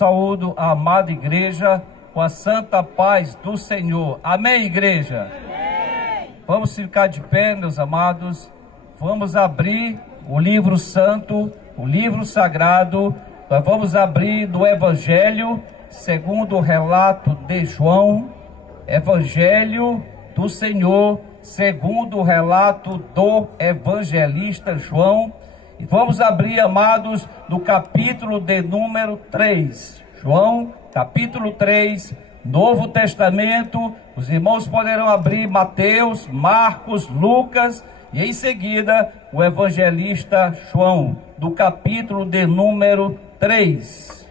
saúdo a amada igreja com a santa paz do Senhor. Amém, igreja? Amém. Vamos ficar de pé, meus amados. Vamos abrir o livro santo, o livro sagrado. Nós vamos abrir do Evangelho segundo o relato de João. Evangelho do Senhor segundo o relato do evangelista João. E vamos abrir, amados, no capítulo de número 3. João, capítulo 3, Novo Testamento. Os irmãos poderão abrir Mateus, Marcos, Lucas e em seguida o evangelista João, do capítulo de número 3.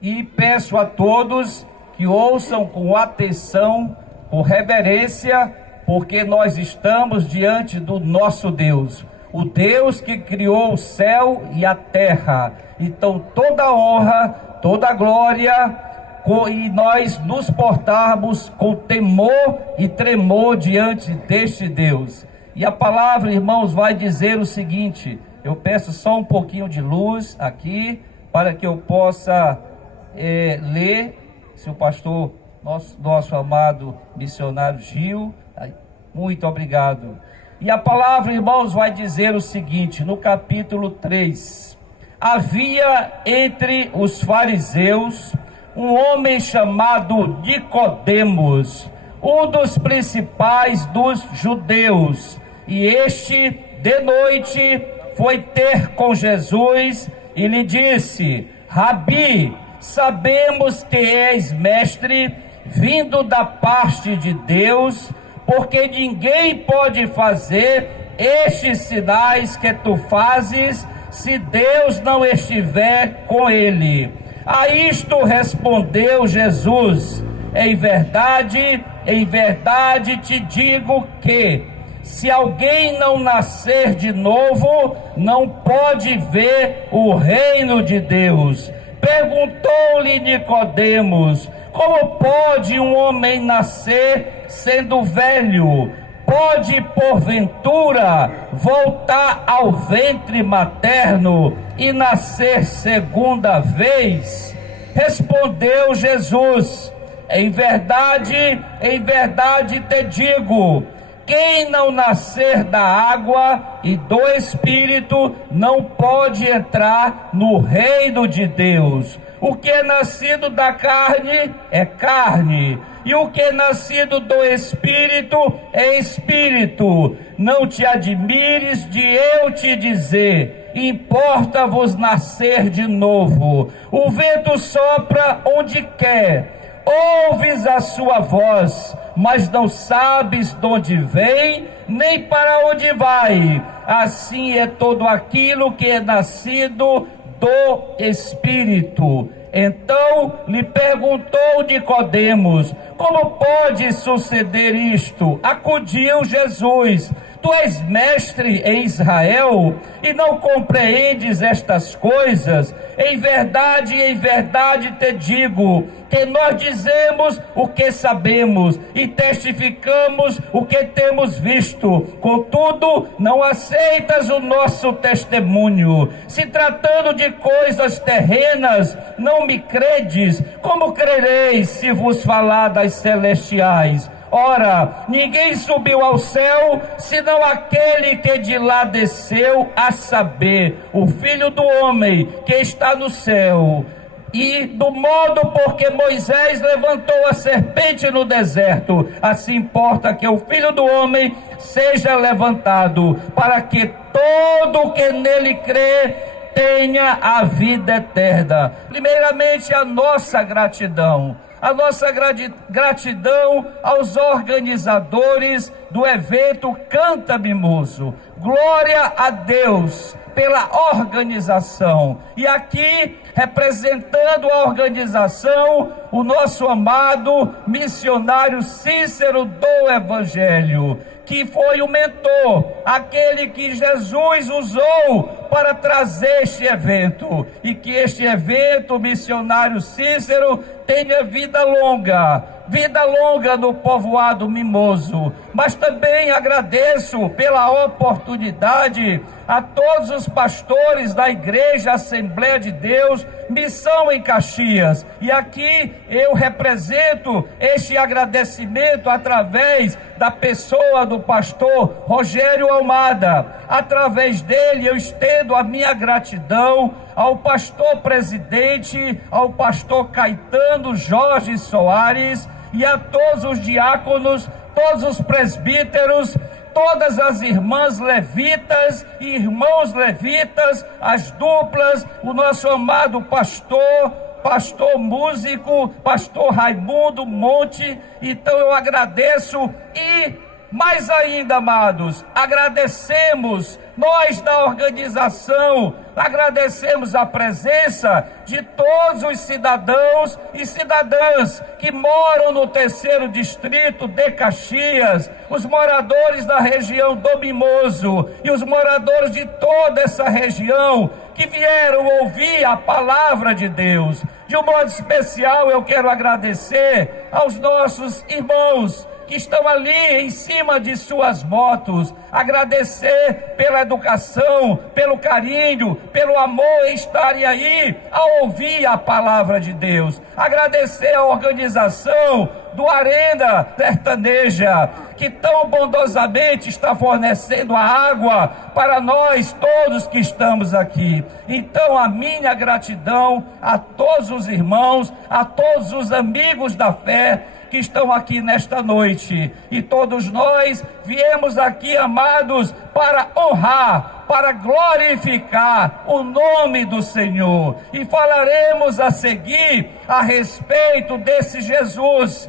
E peço a todos que ouçam com atenção, com reverência, porque nós estamos diante do nosso Deus, o Deus que criou o céu e a terra. Então toda honra, toda glória, e nós nos portarmos com temor e tremor diante deste Deus. E a palavra, irmãos, vai dizer o seguinte. Eu peço só um pouquinho de luz aqui, para que eu possa ler. Se o pastor, nosso amado missionário Gil, muito obrigado. E a palavra, irmãos, vai dizer o seguinte, no capítulo 3. Havia entre os fariseus um homem chamado Nicodemos, um dos principais dos judeus. E este, de noite, foi ter com Jesus e lhe disse: Rabi, sabemos que és mestre, vindo da parte de Deus, porque ninguém pode fazer estes sinais que tu fazes, se Deus não estiver com ele. A isto respondeu Jesus: em verdade te digo que, se alguém não nascer de novo, não pode ver o reino de Deus. Perguntou-lhe Nicodemos: como pode um homem nascer sendo velho? Pode, porventura, voltar ao ventre materno e nascer segunda vez? Respondeu Jesus: em verdade te digo, quem não nascer da água e do Espírito não pode entrar no reino de Deus. O que é nascido da carne é carne, e o que é nascido do Espírito é Espírito. Não te admires de eu te dizer: importa-vos nascer de novo. O vento sopra onde quer, ouves a sua voz, mas não sabes de onde vem, nem para onde vai. Assim é todo aquilo que é nascido do Espírito. Então lhe perguntou Nicodemos: como pode suceder isto? Acudiu Jesus: tu és mestre em Israel e não compreendes estas coisas? Em verdade te digo, que nós dizemos o que sabemos e testificamos o que temos visto, contudo não aceitas o nosso testemunho. Se tratando de coisas terrenas, não me credes, como crereis se vos falar das celestiais? Ora, ninguém subiu ao céu, senão aquele que de lá desceu, a saber, o Filho do Homem que está no céu. E do modo porque Moisés levantou a serpente no deserto, assim importa que o Filho do Homem seja levantado, para que todo o que nele crê tenha a vida eterna. Primeiramente, a nossa gratidão aos organizadores do evento Canta Mimoso. Glória a Deus pela organização. E aqui, representando a organização, o nosso amado missionário Cícero do Evangelho, que foi o mentor, aquele que Jesus usou para trazer este evento, e que este evento, missionário Cícero, tenha vida longa no povoado Mimoso, mas também agradeço pela oportunidade a todos os pastores da Igreja Assembleia de Deus, Missão em Caxias. E aqui eu represento este agradecimento através da pessoa do pastor Rogério Almada. Através dele eu estendo a minha gratidão ao pastor presidente, ao pastor Caetano Jorge Soares e a todos os diáconos, todos os presbíteros, todas as irmãs levitas e irmãos levitas, as duplas, o nosso amado pastor músico, pastor Raimundo Monte. Então eu agradeço e mais ainda, amados, agradecemos, nós da organização, agradecemos a presença de todos os cidadãos e cidadãs que moram no 3º Distrito de Caxias, os moradores da região do Mimoso e os moradores de toda essa região que vieram ouvir a palavra de Deus. De um modo especial eu quero agradecer aos nossos irmãos que estão ali em cima de suas motos, agradecer pela educação, pelo carinho, pelo amor em estarem aí a ouvir a palavra de Deus, agradecer a organização do Arena Sertaneja, que tão bondosamente está fornecendo a água para nós todos que estamos aqui. Então a minha gratidão a todos os irmãos, a todos os amigos da fé que estão aqui nesta noite, e todos nós viemos aqui, amados, para honrar, para glorificar o nome do Senhor, e falaremos a seguir a respeito desse Jesus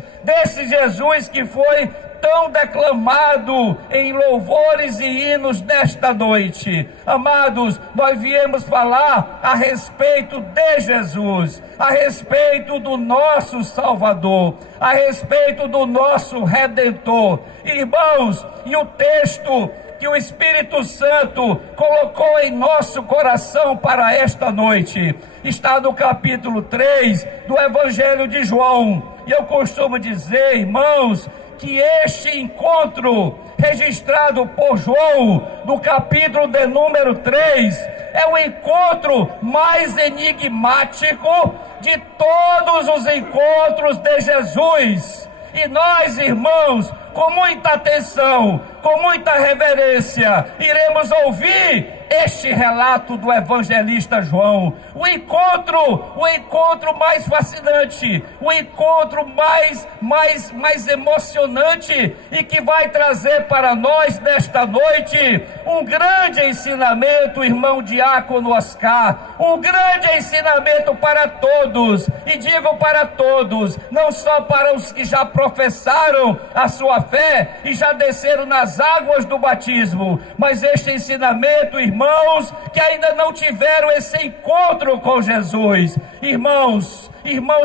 que foi tão declamado em louvores e hinos desta noite. Amados, nós viemos falar a respeito de Jesus, a respeito do nosso Salvador, a respeito do nosso Redentor. Irmãos, e o texto que o Espírito Santo colocou em nosso coração para esta noite está no capítulo 3 do Evangelho de João. E eu costumo dizer, irmãos, que este encontro registrado por João no capítulo de número 3 é o encontro mais enigmático de todos os encontros de Jesus. E nós, irmãos, com muita atenção, com muita reverência, iremos ouvir este relato do evangelista João, o encontro mais fascinante, o encontro mais emocionante, e que vai trazer para nós nesta noite um grande ensinamento, irmão diácono Oscar, um grande ensinamento para todos, e digo para todos, não só para os que já professaram a sua fé e já desceram nas águas do batismo, mas este ensinamento, irmãos, que ainda não tiveram esse encontro com Jesus, irmãos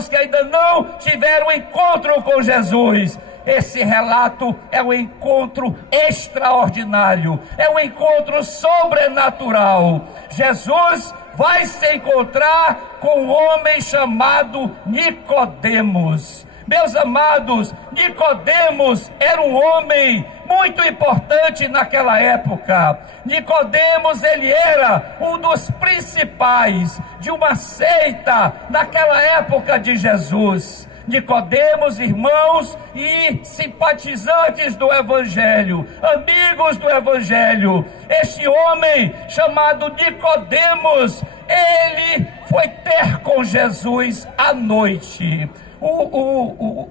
que ainda não tiveram encontro com Jesus, esse relato é um encontro extraordinário, é um encontro sobrenatural. Jesus vai se encontrar com um homem chamado Nicodemos. Meus amados, Nicodemos era um homem muito importante naquela época. Nicodemos, ele era um dos principais de uma seita naquela época de Jesus. Nicodemos, irmãos e simpatizantes do Evangelho, amigos do Evangelho, este homem chamado Nicodemos, ele foi ter com Jesus à noite. O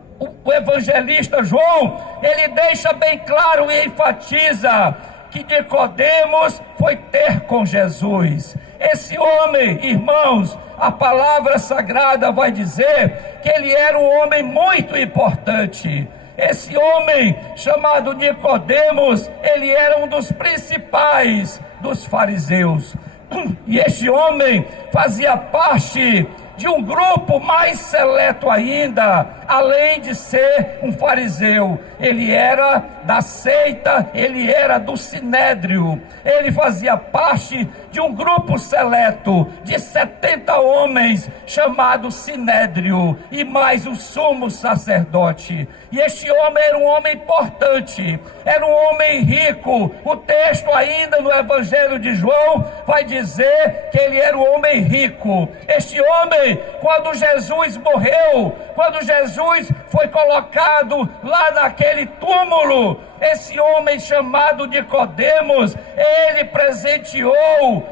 evangelista João, ele deixa bem claro e enfatiza que Nicodemos foi ter com Jesus. Esse homem, irmãos, a palavra sagrada vai dizer que ele era um homem muito importante. Esse homem chamado Nicodemos, ele era um dos principais dos fariseus. E este homem fazia parte de um grupo mais seleto ainda, além de ser um fariseu, ele era da seita, ele era do Sinédrio, ele fazia parte de um grupo seleto de 70 homens, chamado Sinédrio, e mais o sumo sacerdote. E este homem era um homem importante, era um homem rico. O texto ainda no Evangelho de João vai dizer que ele era um homem rico. Este homem, quando Jesus morreu, quando Jesus foi colocado lá naquele túmulo, esse homem chamado Nicodemos, ele presenteou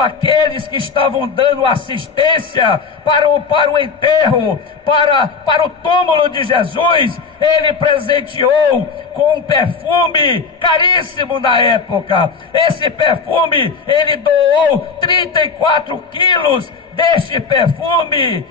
aqueles que estavam dando assistência para o enterro, para o túmulo de Jesus. Ele presenteou com um perfume caríssimo na época. Esse perfume, ele doou 34 quilos desse perfume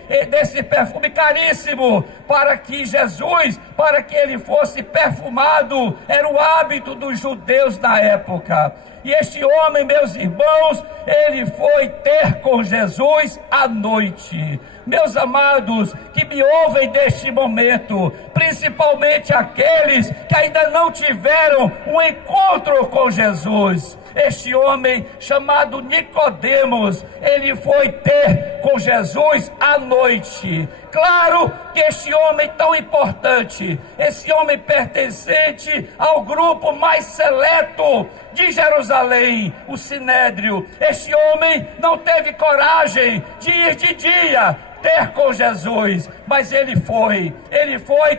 caríssimo, para que Jesus, para que ele fosse perfumado. Era o hábito dos judeus da época. E este homem, meus irmãos, ele foi ter com Jesus à noite. Meus amados, que me ouvem neste momento, principalmente aqueles que ainda não tiveram um encontro com Jesus. Este homem chamado Nicodemos, ele foi ter com Jesus à noite. Claro que este homem tão importante, esse homem pertencente ao grupo mais seleto de Jerusalém, o Sinédrio, este homem não teve coragem de ir de dia ter com Jesus, mas ele foi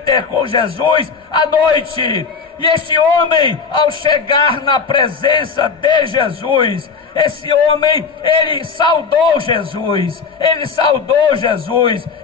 ter com Jesus à noite. E este homem, ao chegar na presença de Jesus, esse homem, ele saudou Jesus,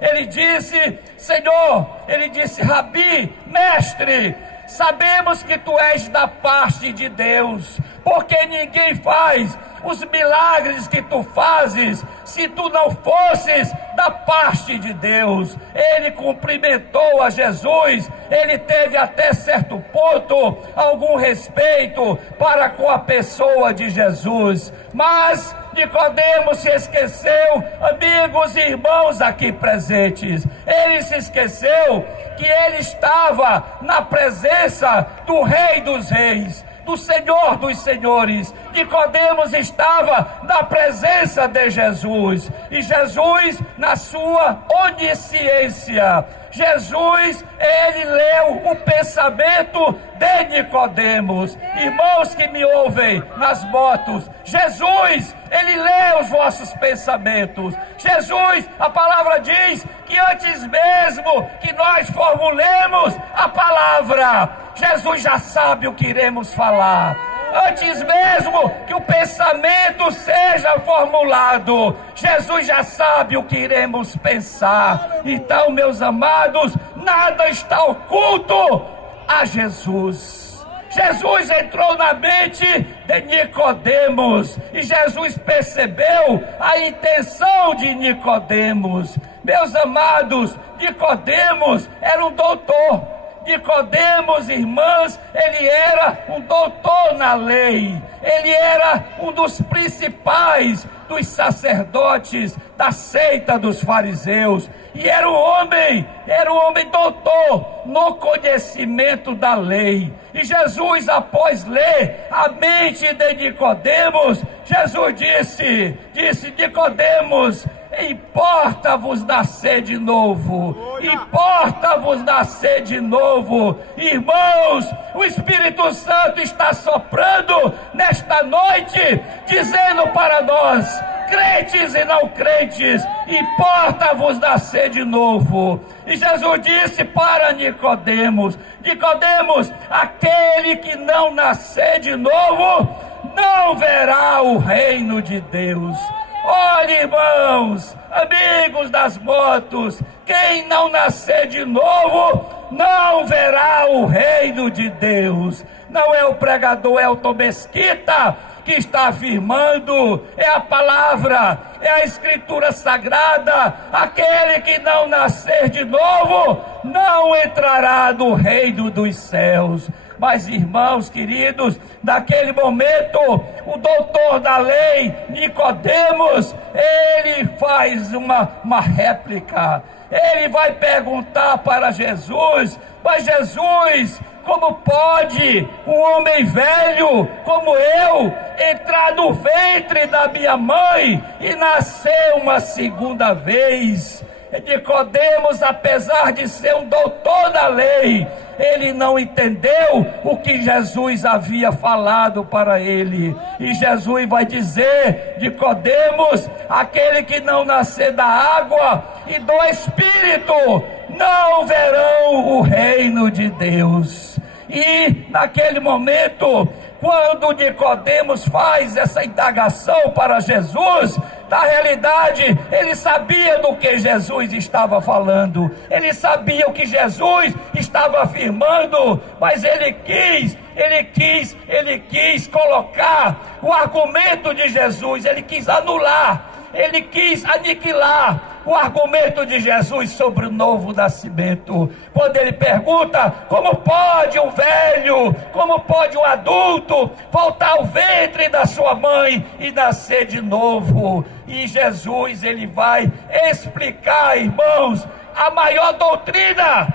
ele disse: Senhor, ele disse: Rabi, mestre, sabemos que tu és da parte de Deus, porque ninguém faz os milagres que tu fazes se tu não fosses da parte de Deus. Ele cumprimentou a Jesus, ele teve até certo ponto algum respeito para com a pessoa de Jesus, mas Nicodemos se esqueceu, amigos e irmãos aqui presentes, ele se esqueceu que ele estava na presença do Rei dos Reis, do Senhor dos Senhores. Nicodemos estava na presença de Jesus, e Jesus, na sua onisciência, Jesus, ele leu o pensamento de Nicodemos. Irmãos que me ouvem nas motos, Jesus, ele lê os vossos pensamentos. Jesus, a palavra diz que antes mesmo que nós formulemos a palavra, Jesus já sabe o que iremos falar. Antes mesmo que o pensamento seja formulado, Jesus já sabe o que iremos pensar. Então, meus amados, nada está oculto a Jesus. Jesus entrou na mente de Nicodemos, e Jesus percebeu a intenção de Nicodemos. Meus amados, Nicodemos era um doutor. Nicodemos, irmãs, ele era um doutor na lei, ele era um dos principais dos sacerdotes da seita dos fariseus, e era um homem doutor no conhecimento da lei. E Jesus, após ler a mente de Nicodemos, Jesus disse: Nicodemos, importa-vos nascer de novo, importa-vos nascer de novo. Irmãos, o Espírito Santo está soprando nesta noite, dizendo para nós, crentes e não crentes, importa-vos nascer de novo. E Jesus disse para Nicodemos: Nicodemos, aquele que não nascer de novo, não verá o reino de Deus. Olha, irmãos, amigos das motos, quem não nascer de novo, não verá o reino de Deus. Não é o pregador Elton Mesquita que está afirmando, é a palavra, é a Escritura Sagrada. Aquele que não nascer de novo, não entrará no reino dos céus. Mas, irmãos queridos, naquele momento, o doutor da lei, Nicodemos, ele faz uma réplica. Ele vai perguntar para Jesus: mas Jesus, como pode um homem velho como eu entrar no ventre da minha mãe e nascer uma segunda vez? Nicodemos, apesar de ser um doutor da lei, ele não entendeu o que Jesus havia falado para ele. E Jesus vai dizer: Nicodemos, aquele que não nascer da água e do Espírito, não verão o reino de Deus. E naquele momento, quando Nicodemos faz essa indagação para Jesus, na realidade, ele sabia do que Jesus estava falando, ele sabia o que Jesus estava afirmando, mas ele quis colocar o argumento de Jesus, ele quis anular, ele quis aniquilar o argumento de Jesus sobre o novo nascimento. Quando ele pergunta: como pode um velho, como pode um adulto voltar ao ventre da sua mãe e nascer de novo? E Jesus, ele vai explicar, irmãos, a maior doutrina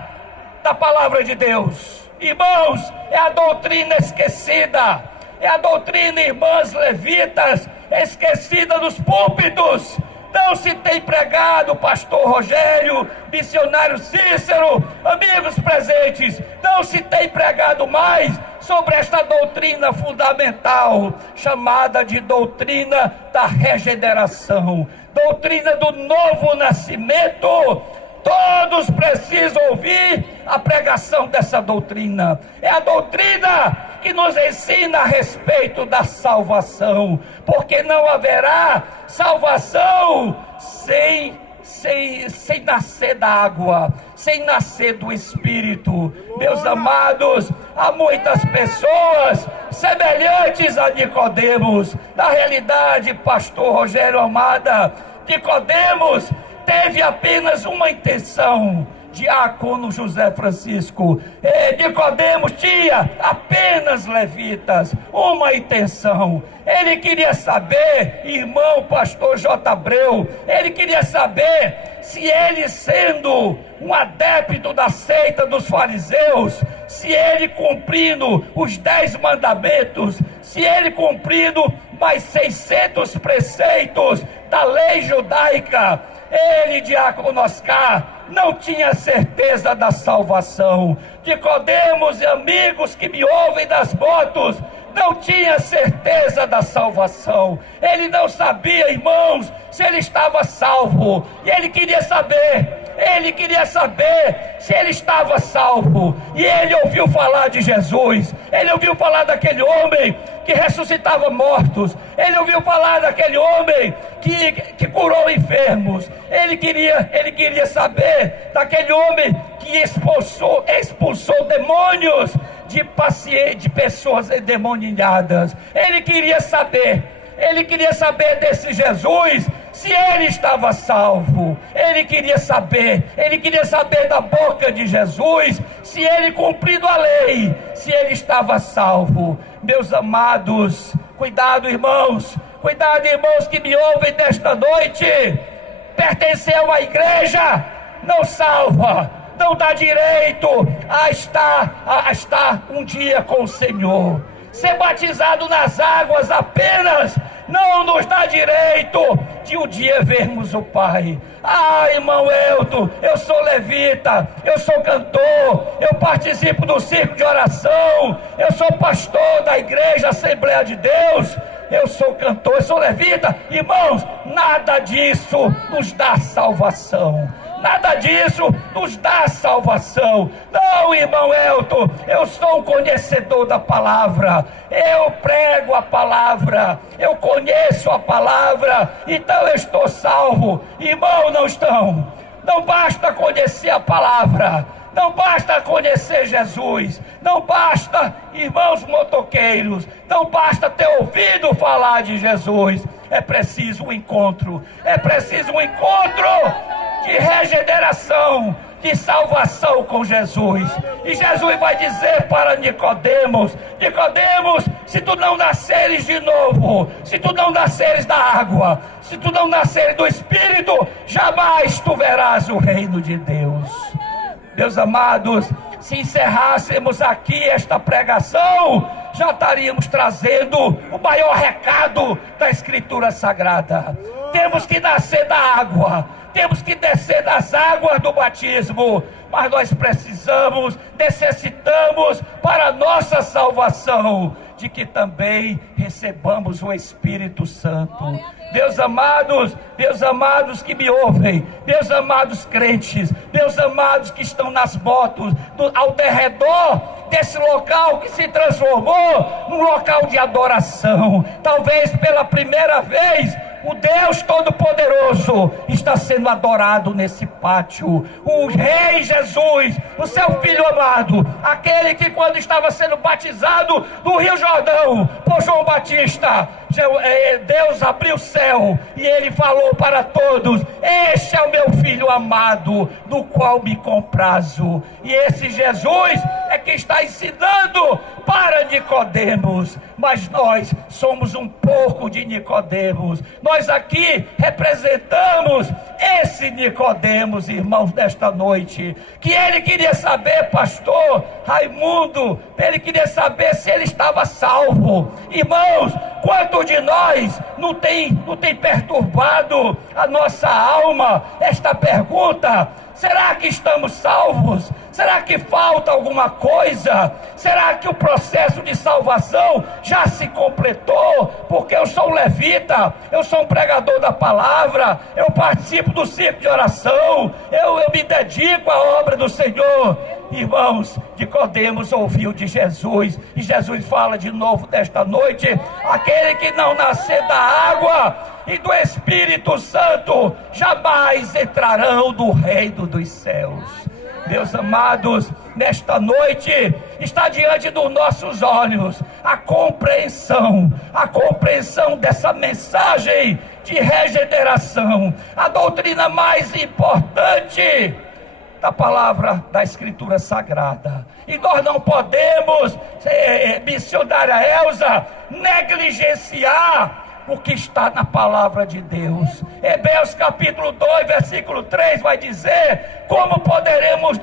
da palavra de Deus. Irmãos, é a doutrina esquecida, é a doutrina, irmãs levitas, esquecida dos púlpitos. Não se tem pregado, pastor Rogério, missionário Cícero, amigos presentes, não se tem pregado mais sobre esta doutrina fundamental, chamada de doutrina da regeneração, doutrina do novo nascimento. Todos precisam ouvir a pregação dessa doutrina. É a doutrina que nos ensina a respeito da salvação, porque não haverá salvação sem nascer da água, sem nascer do Espírito. Meus amados, há muitas pessoas semelhantes a Nicodemos. Na realidade, pastor Rogério Amada, Nicodemos teve apenas uma intenção. Diácono José Francisco, Nicodemos tinha apenas levitas, uma intenção. Ele queria saber, irmão pastor J. Abreu, ele queria saber se ele, sendo um adepto da seita dos fariseus, se ele cumprindo os 10 mandamentos, se ele cumprindo mais 600 preceitos da lei judaica, ele, diácono Oscar, não tinha certeza da salvação. Nicodemos e amigos que me ouvem das motos, não tinha certeza da salvação. Ele não sabia, irmãos, se ele estava salvo. E ele queria saber se ele estava salvo. E ele ouviu falar de Jesus, ele ouviu falar daquele homem que ressuscitava mortos, ele ouviu falar daquele homem que curou enfermos, ele queria saber daquele homem que expulsou demônios de pessoas endemoniadas. Ele queria saber desse Jesus, se ele estava salvo. Ele queria saber da boca de Jesus, se ele, cumprindo a lei, se ele estava salvo. Meus amados, cuidado, irmãos que me ouvem nesta noite. Pertencer a uma igreja não salva, não dá direito a estar um dia com o Senhor. Ser batizado nas águas apenas não nos dá direito de um dia vermos o Pai. Irmão Elton, eu sou levita, eu sou cantor, eu participo do círculo de oração, eu sou pastor da igreja Assembleia de Deus, eu sou cantor, eu sou levita. Irmãos, nada disso nos dá salvação. Nada disso nos dá salvação. Não, irmão Elton, eu sou um conhecedor da palavra, eu prego a palavra, eu conheço a palavra, então eu estou salvo. Irmão, não estão. Não basta conhecer a palavra, não basta conhecer Jesus, não basta, irmãos motoqueiros, não basta ter ouvido falar de Jesus. É preciso um encontro, de regeneração, de salvação com Jesus. E Jesus vai dizer para Nicodemos: Nicodemos, se tu não nasceres de novo, se tu não nasceres da água, se tu não nasceres do Espírito, jamais tu verás o reino de Deus. Meus amados, se encerrássemos aqui esta pregação, já estaríamos trazendo o maior recado da Escritura Sagrada. Temos que nascer da água, temos que descer das águas do batismo, mas nós necessitamos para a nossa salvação, de que também recebamos o Espírito Santo. Meus amados que me ouvem, meus amados crentes, meus amados que estão nas motos, ao derredor desse local que se transformou num local de adoração, talvez pela primeira vez, o Deus Todo-Poderoso está sendo adorado nesse pátio. O Rei Jesus, o seu Filho amado, aquele que quando estava sendo batizado no Rio Jordão por João Batista, Deus abriu o céu e ele falou para todos: este é o meu Filho amado, no qual me comprazo. E esse Jesus é que está ensinando para Nicodemos, mas nós somos um pouco de Nicodemos. Nós aqui representamos esse Nicodemos, irmãos, desta noite, que ele queria saber, pastor Raimundo, ele queria saber se ele estava salvo. Irmãos, quantos de nós não tem perturbado a nossa alma esta pergunta: será que estamos salvos? Será que falta alguma coisa? Será que o processo de salvação já se completou? Porque eu sou um levita, eu sou um pregador da palavra, eu participo do círculo de oração, eu me dedico à obra do Senhor. Irmãos, Nicodemos ouviu de Jesus, e Jesus fala de novo desta noite: aquele que não nascer da água e do Espírito Santo jamais entrarão no reino dos céus. Meus amados, nesta noite está diante dos nossos olhos a compreensão dessa mensagem de regeneração, a doutrina mais importante da palavra da Escritura Sagrada. E nós não podemos, missionária Elza, negligenciar o que está na palavra de Deus. Hebreus capítulo 2, versículo 3 vai dizer: como poderemos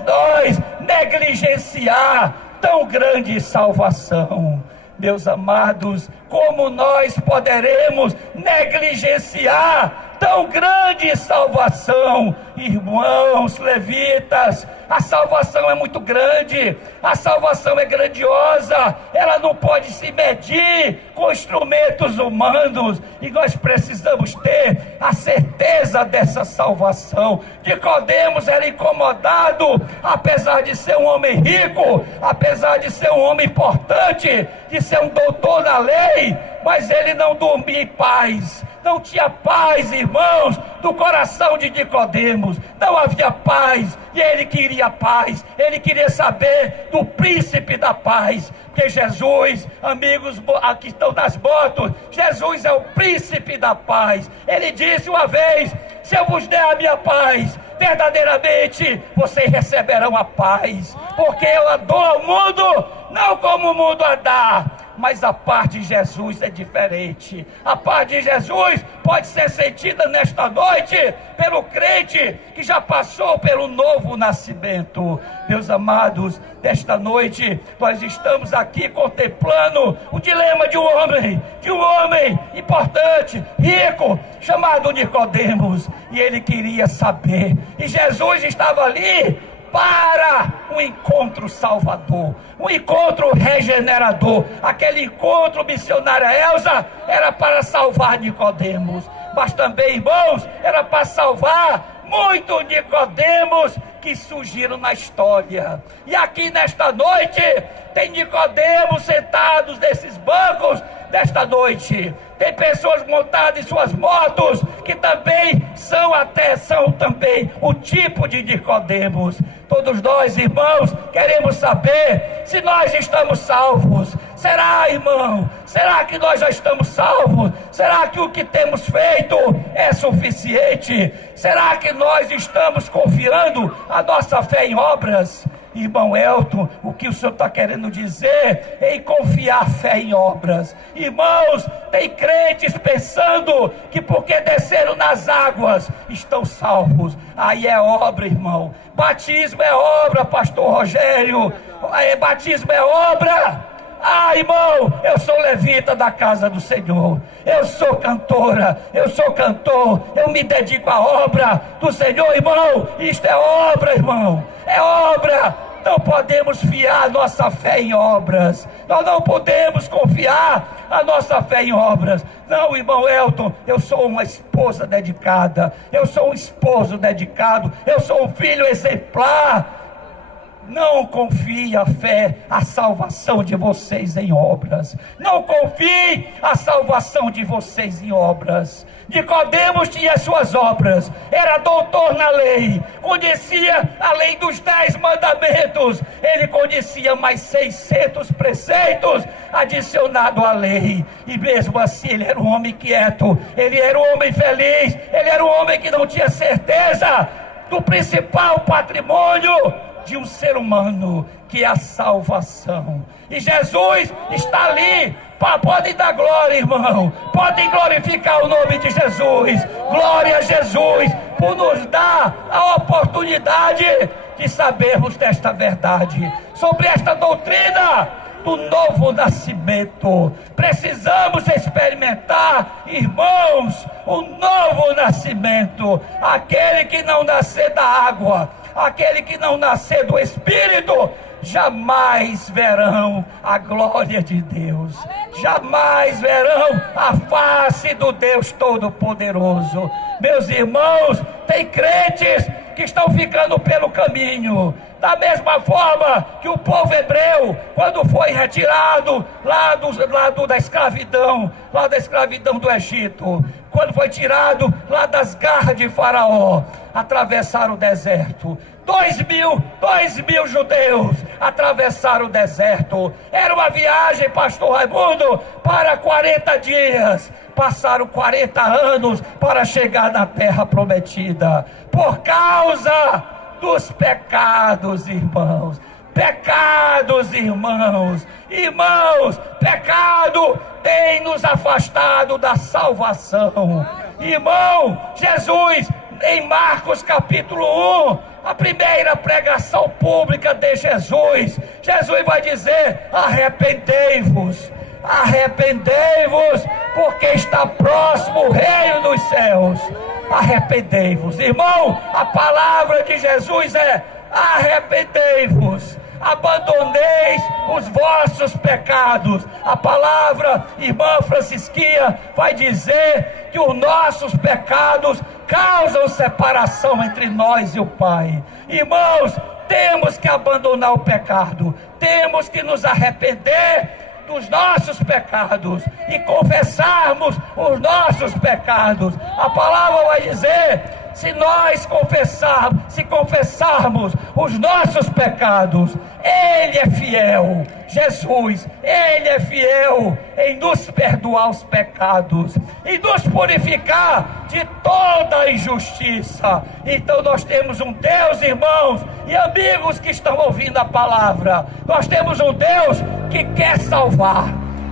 nós negligenciar tão grande salvação? Meus amados, como nós poderemos negligenciar tão grande salvação? Irmãos levitas, a salvação é muito grande, a salvação é grandiosa, ela não pode se medir com instrumentos humanos, e nós precisamos ter a certeza dessa salvação. Nicodemos era incomodado, apesar de ser um homem rico, apesar de ser um homem importante, de ser um doutor da lei, mas ele não dormia em paz, não tinha paz, irmãos, do coração de Nicodemos, não havia paz, e ele queria paz, ele queria saber do príncipe da paz, porque Jesus, amigos aqui estão nas motos, Jesus é o príncipe da paz. Ele disse uma vez: se eu vos der a minha paz, verdadeiramente vocês receberão a paz, porque eu a dou ao mundo, não como o mundo a dá. Mas a paz de Jesus é diferente. A paz de Jesus pode ser sentida nesta noite pelo crente que já passou pelo novo nascimento. Meus amados, nesta noite nós estamos aqui contemplando o dilema de um homem importante, rico, chamado Nicodemos, e ele queria saber, e Jesus estava ali para um encontro salvador, um encontro regenerador. Aquele encontro, missionária Elza, era para salvar Nicodemos, mas também, irmãos, era para salvar muitos Nicodemos que surgiram na história. E aqui nesta noite tem Nicodemos sentados nesses bancos desta noite. Tem pessoas montadas em suas motos que também são também o tipo de Nicodemos. Todos nós, irmãos, queremos saber se nós estamos salvos, Será, irmão? Será que nós já estamos salvos? Será que o que temos feito é suficiente? Será que nós estamos confiando a nossa fé em obras? Irmão Elton, o que o senhor está querendo dizer em confiar a fé em obras? Irmãos, tem crentes pensando que porque desceram nas águas estão salvos. Aí é obra, irmão. Batismo é obra, pastor Rogério. Batismo é obra. Irmão, eu sou levita da casa do Senhor, eu sou cantora, eu sou cantor, eu me dedico à obra do Senhor, irmão. Isto é obra, irmão, é obra. Não podemos fiar a nossa fé em obras, nós não podemos confiar a nossa fé em obras. Não, irmão Elton, eu sou uma esposa dedicada, eu sou um esposo dedicado, eu sou um filho exemplar. Não confie a fé, a salvação de vocês em obras. Não confie a salvação de vocês em obras. Nicodemos tinha suas obras, era doutor na lei, conhecia a lei dos 10 mandamentos, ele conhecia mais 600 preceitos adicionados à lei, e mesmo assim ele era um homem quieto, ele era um homem feliz, ele era um homem que não tinha certeza do principal patrimônio de um ser humano, que é a salvação. E Jesus está ali. Podem dar glória, irmão, podem glorificar o nome de Jesus. Glória a Jesus por nos dar a oportunidade de sabermos desta verdade, sobre esta doutrina do novo nascimento. Precisamos experimentar, irmãos, o novo nascimento. Aquele que não nascer da água, aquele que não nascer do Espírito, jamais verão a glória de Deus, jamais verão a face do Deus Todo-Poderoso. Meus irmãos, tem crentes que estão ficando pelo caminho, da mesma forma que o povo hebreu, quando foi retirado da escravidão do Egito, quando foi tirado lá das garras de Faraó, atravessaram o deserto. 2.000 judeus atravessaram o deserto. Era uma viagem, pastor Raimundo, para 40 dias. Passaram 40 anos para chegar na terra prometida, por causa dos pecados, irmãos. Pecados, irmãos. Irmãos, pecado tem nos afastado da salvação. Irmão, Jesus, em Marcos capítulo 1, a primeira pregação pública de Jesus, Jesus vai dizer: arrependei-vos, arrependei-vos, porque está próximo o reino dos céus. Arrependei-vos, irmão, a palavra de Jesus é: arrependei-vos, abandoneis os vossos pecados. A palavra, irmã Francisquinha, vai dizer que os nossos pecados causam separação entre nós e o Pai. Irmãos, temos que abandonar o pecado, temos que nos arrepender dos nossos pecados e confessarmos os nossos pecados. A palavra vai dizer: se nós confessarmos os nossos pecados, Ele é fiel, Jesus, Ele é fiel em nos perdoar os pecados e nos purificar de toda injustiça. Então nós temos um Deus, irmãos e amigos que estão ouvindo a palavra, nós temos um Deus que quer salvar,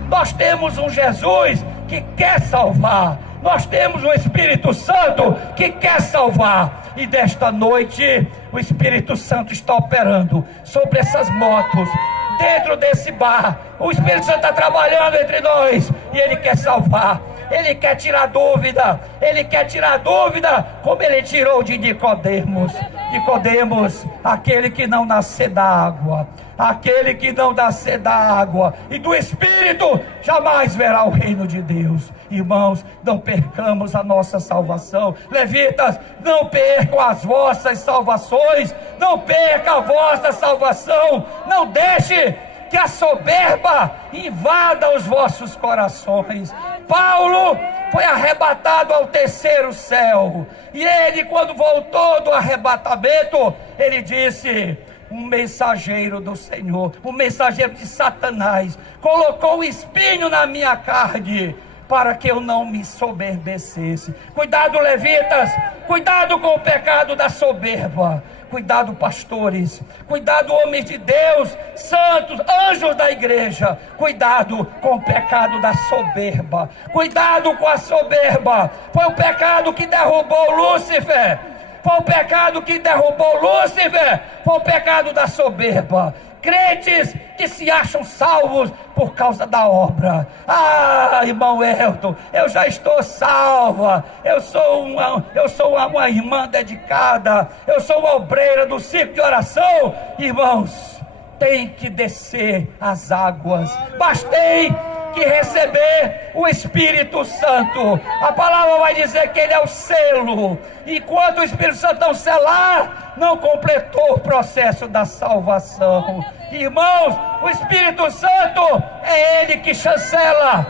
nós temos um Jesus que quer salvar, nós temos um Espírito Santo que quer salvar. E desta noite o Espírito Santo está operando sobre essas motos, dentro desse bar. O Espírito Santo está trabalhando entre nós e Ele quer salvar. Ele quer tirar dúvida, Ele quer tirar dúvida, como Ele tirou de Nicodemos. Nicodemos, aquele que não nascer da água, aquele que não nascer da água e do Espírito, jamais verá o reino de Deus. Irmãos, não percamos a nossa salvação. Levitas, não percam as vossas salvações, não perca a vossa salvação, não deixe que a soberba invada os vossos corações. Paulo foi arrebatado ao terceiro céu, e ele, quando voltou do arrebatamento, ele disse: um mensageiro do Senhor, um mensageiro de Satanás, colocou um espinho na minha carne, para que eu não me soberbecesse. Cuidado, levitas, cuidado com o pecado da soberba. Cuidado, pastores, cuidado, homens de Deus, santos, anjos da igreja. Cuidado com o pecado da soberba. Cuidado com a soberba. Foi o pecado que derrubou Lúcifer. Foi o pecado que derrubou Lúcifer. Foi o pecado da soberba. Crentes que se acham salvos por causa da obra. Ah, irmão Elton, eu já estou salva. Eu sou uma irmã dedicada. Eu sou uma obreira do ciclo de oração. Irmãos, tem que descer as águas. Mas tem que receber o Espírito Santo. A palavra vai dizer que ele é o selo. Enquanto o Espírito Santo não selar, não completou o processo da salvação. Irmãos, o Espírito Santo é ele que chancela,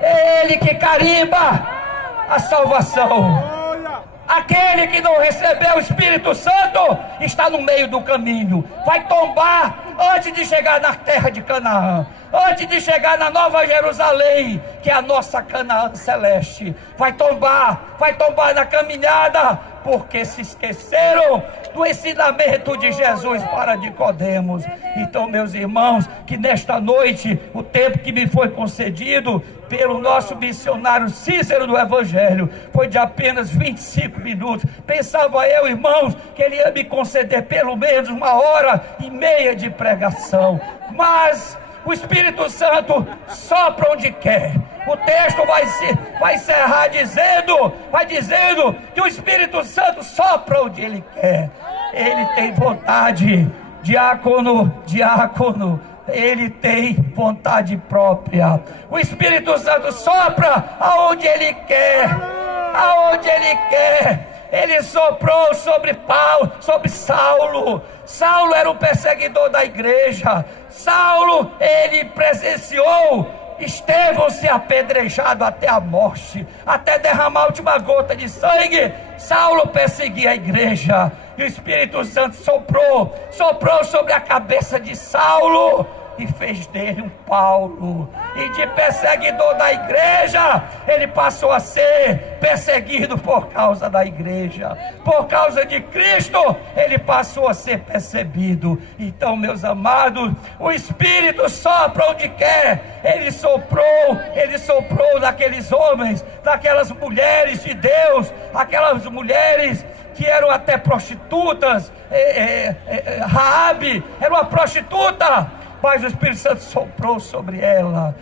é ele que carimba a salvação. Aquele que não recebeu o Espírito Santo está no meio do caminho, vai tombar antes de chegar na terra de Canaã, antes de chegar na Nova Jerusalém, que é a nossa Canaã celeste. Vai tombar na caminhada, porque se esqueceram do ensinamento de Jesus para Nicodemos. Então, meus irmãos, que nesta noite, o tempo que me foi concedido pelo nosso missionário Cícero do Evangelho foi de apenas 25 minutos. Pensava eu, irmãos, que ele ia me conceder pelo menos 1h30 de pregação, mas o Espírito Santo sopra onde quer. O texto vai encerrar dizendo que o Espírito Santo sopra onde ele quer. Ele tem vontade, diácono, ele tem vontade própria. O Espírito Santo sopra aonde ele quer, Ele soprou sobre Saulo. Saulo era um perseguidor da igreja. Saulo, ele presenciou Estevão ser apedrejado até a morte, até derramar a última gota de sangue. Saulo perseguia a igreja, e o Espírito Santo soprou sobre a cabeça de Saulo e fez dele um Paulo. E de perseguidor da igreja, ele passou a ser perseguido por causa da igreja. Por causa de Cristo, ele passou a ser percebido. Então, meus amados, o Espírito sopra onde quer. Ele soprou naqueles homens, naquelas mulheres de Deus, aquelas mulheres que eram até prostitutas. Raabe era uma prostituta, mas o Espírito Santo soprou sobre ela.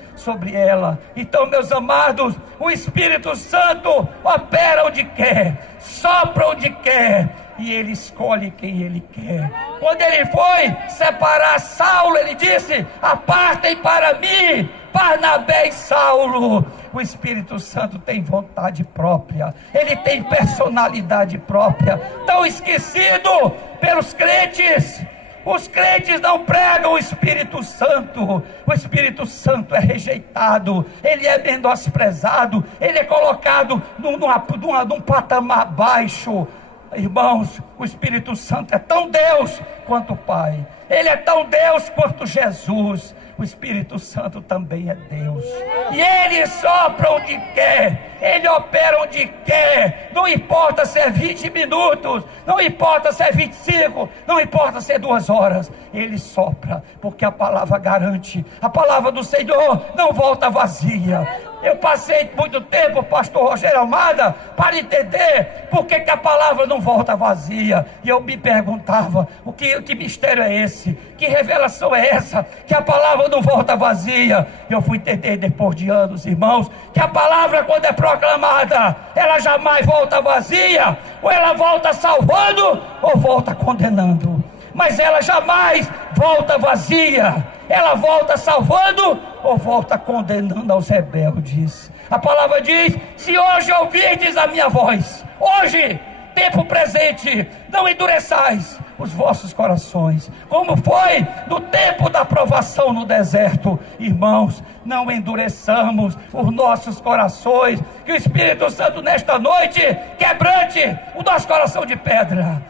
Então, meus amados, o Espírito Santo opera onde quer, sopra onde quer, e ele escolhe quem ele quer. Quando ele foi separar Saulo, ele disse: apartem para mim Barnabé e Saulo. O Espírito Santo tem vontade própria, ele tem personalidade própria, tão esquecido pelos crentes. Os crentes não pregam o Espírito Santo. O Espírito Santo é rejeitado, ele é menosprezado, ele é colocado num patamar baixo. Irmãos, o Espírito Santo é tão Deus quanto o Pai, ele é tão Deus quanto Jesus. O Espírito Santo também é Deus, e ele sopra onde quer, ele opera onde quer. Não importa se é 20 minutos, não importa se é 25, não importa se é 2 horas, ele sopra, porque a palavra garante, a palavra do Senhor não volta vazia. Eu passei muito tempo, pastor Rogério Almada, para entender por que a palavra não volta vazia. E eu me perguntava, que mistério é esse? Que revelação é essa? Que a palavra não volta vazia. Eu fui entender depois de anos, irmãos, que a palavra, quando é proclamada, ela jamais volta vazia. Ou ela volta salvando, ou volta condenando. Mas ela jamais volta vazia. Ela volta salvando ou volta condenando aos rebeldes. A palavra diz: se hoje ouvirdes a minha voz, hoje, tempo presente, não endureçais os vossos corações, como foi no tempo da provação no deserto. Irmãos, não endureçamos os nossos corações, que o Espírito Santo nesta noite quebrante o nosso coração de pedra.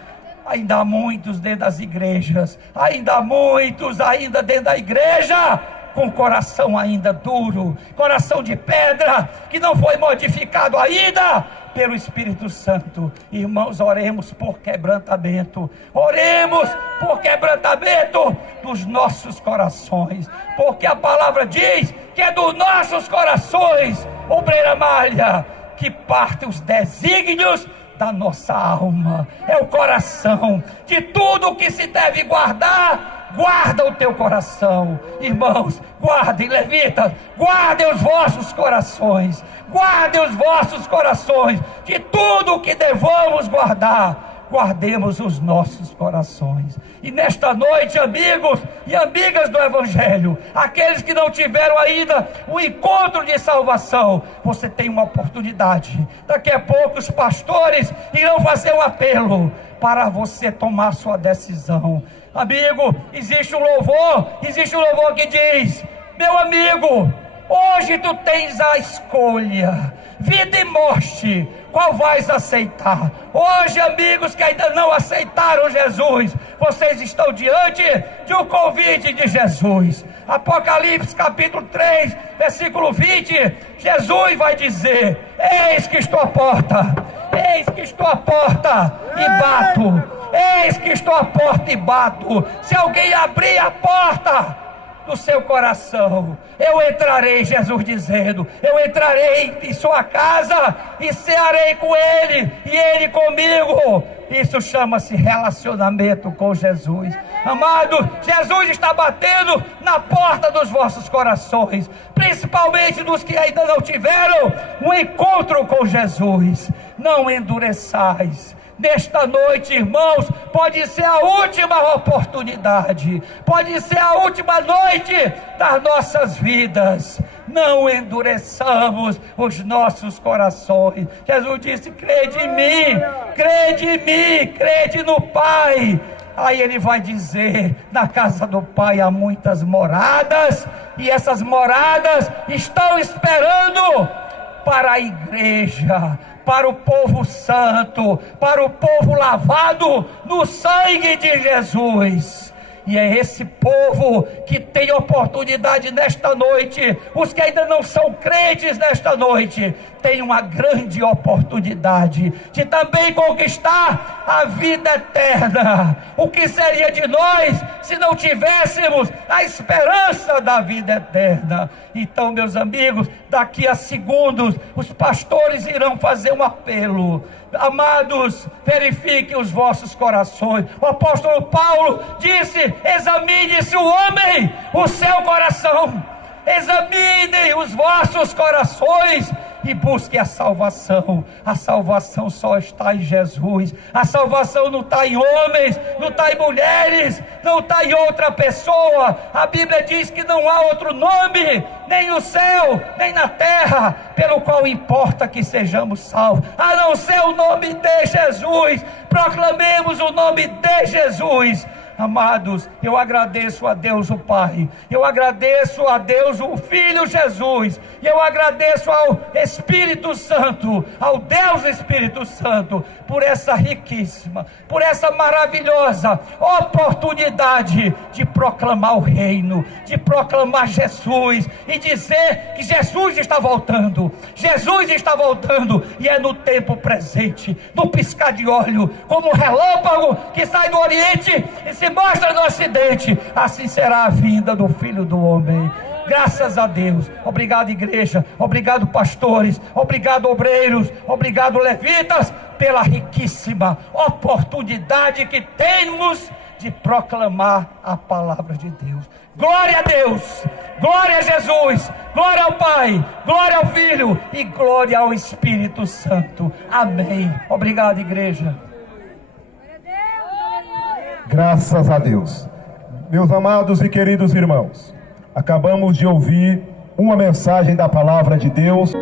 Ainda há muitos dentro das igrejas, ainda há muitos ainda dentro da igreja, com coração ainda duro, coração de pedra, que não foi modificado ainda pelo Espírito Santo. Irmãos, oremos por quebrantamento, oremos por quebrantamento dos nossos corações, porque a palavra diz que é dos nossos corações, obreira malha, que parte os desígnios da nossa alma. É o coração. De tudo que se deve guardar, guarda o teu coração. Irmãos, guardem, levitas, guardem os vossos corações, guardem os vossos corações. De tudo que devamos guardar, guardemos os nossos corações. E nesta noite, amigos e amigas do Evangelho, aqueles que não tiveram ainda o encontro de salvação, você tem uma oportunidade. Daqui a pouco os pastores irão fazer um apelo para você tomar sua decisão. Amigo, existe um louvor que diz: meu amigo, hoje tu tens a escolha, vida e morte, qual vais aceitar? Hoje, amigos que ainda não aceitaram Jesus, vocês estão diante de um convite de Jesus. Apocalipse capítulo 3, versículo 20, Jesus vai dizer: eis que estou à porta, eis que estou à porta e bato. Eis que estou à porta e bato. Se alguém abrir a porta do seu coração, eu entrarei, Jesus dizendo, eu entrarei em sua casa e cearei com ele e ele comigo. Isso chama-se relacionamento com Jesus. Amado, Jesus está batendo na porta dos vossos corações, principalmente dos que ainda não tiveram um encontro com Jesus. Não endureçais. Nesta noite, irmãos, pode ser a última oportunidade, pode ser a última noite das nossas vidas. Não endureçamos os nossos corações. Jesus disse: crede em mim, crede no Pai. Aí ele vai dizer: na casa do Pai há muitas moradas, e essas moradas estão esperando para a igreja, para o povo santo, para o povo lavado no sangue de Jesus. E é esse povo que tem oportunidade nesta noite. Os que ainda não são crentes nesta noite têm uma grande oportunidade de também conquistar a vida eterna. O que seria de nós se não tivéssemos a esperança da vida eterna? Então, meus amigos, daqui a segundos os pastores irão fazer um apelo. Amados, verifiquem os vossos corações. O apóstolo Paulo disse: examine-se o homem, o seu coração. Examinem os vossos corações e busquem a salvação. A salvação só está em Jesus. A salvação não está em homens, não está em mulheres, não está em outra pessoa. A Bíblia diz que não há outro nome, nem no céu, nem na terra, pelo qual importa que sejamos salvos, a não ser o nome de Jesus. Proclamemos o nome de Jesus. Amados, eu agradeço a Deus o Pai, eu agradeço a Deus o Filho Jesus, e eu agradeço ao Espírito Santo, ao Deus Espírito Santo, por essa riquíssima, por essa maravilhosa oportunidade de proclamar o reino, de proclamar Jesus e dizer que Jesus está voltando. Jesus está voltando, e é no tempo presente, no piscar de olho, como um relâmpago que sai do Oriente e se mostra no Ocidente. Assim será a vinda do Filho do Homem. Graças a Deus. Obrigado, igreja. Obrigado, pastores. Obrigado, obreiros. Obrigado, levitas, pela riquíssima oportunidade que temos de proclamar a palavra de Deus. Glória a Deus, glória a Jesus, glória ao Pai, glória ao Filho e glória ao Espírito Santo. Amém. Obrigado, igreja. Graças a Deus. Meus amados e queridos irmãos, acabamos de ouvir uma mensagem da palavra de Deus.